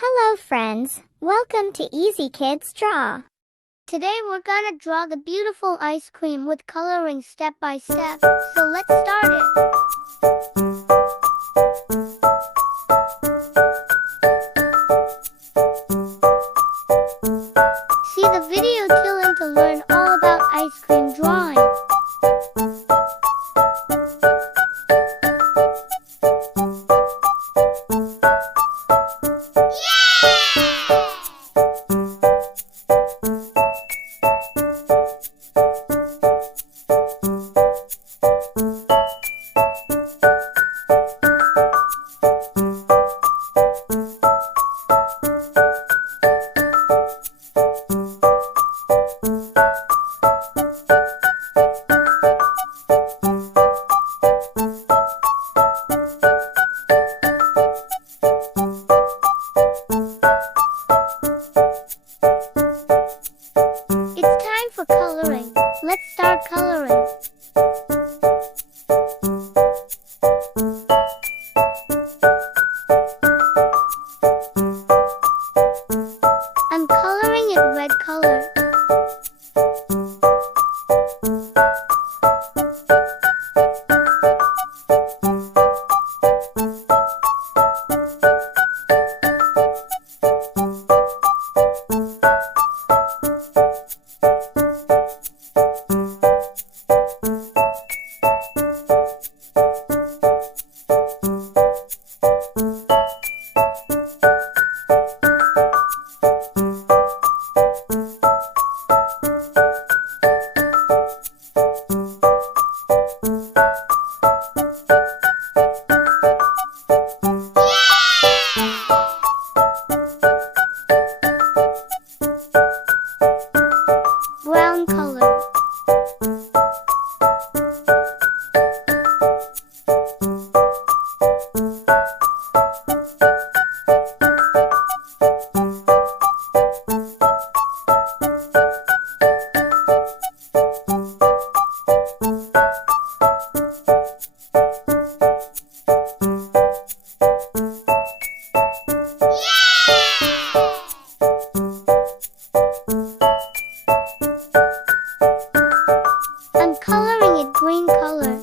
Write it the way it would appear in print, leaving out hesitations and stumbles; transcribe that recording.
Hello friends, welcome to Easy Kids Draw. Today we're gonna draw the beautiful ice cream with coloring step by step, so let's start it. See the video till end to learn all about ice cream drawing. It's time for coloring. Let's start coloring. I'm coloring it red color. Brown color. I'm coloring it green color.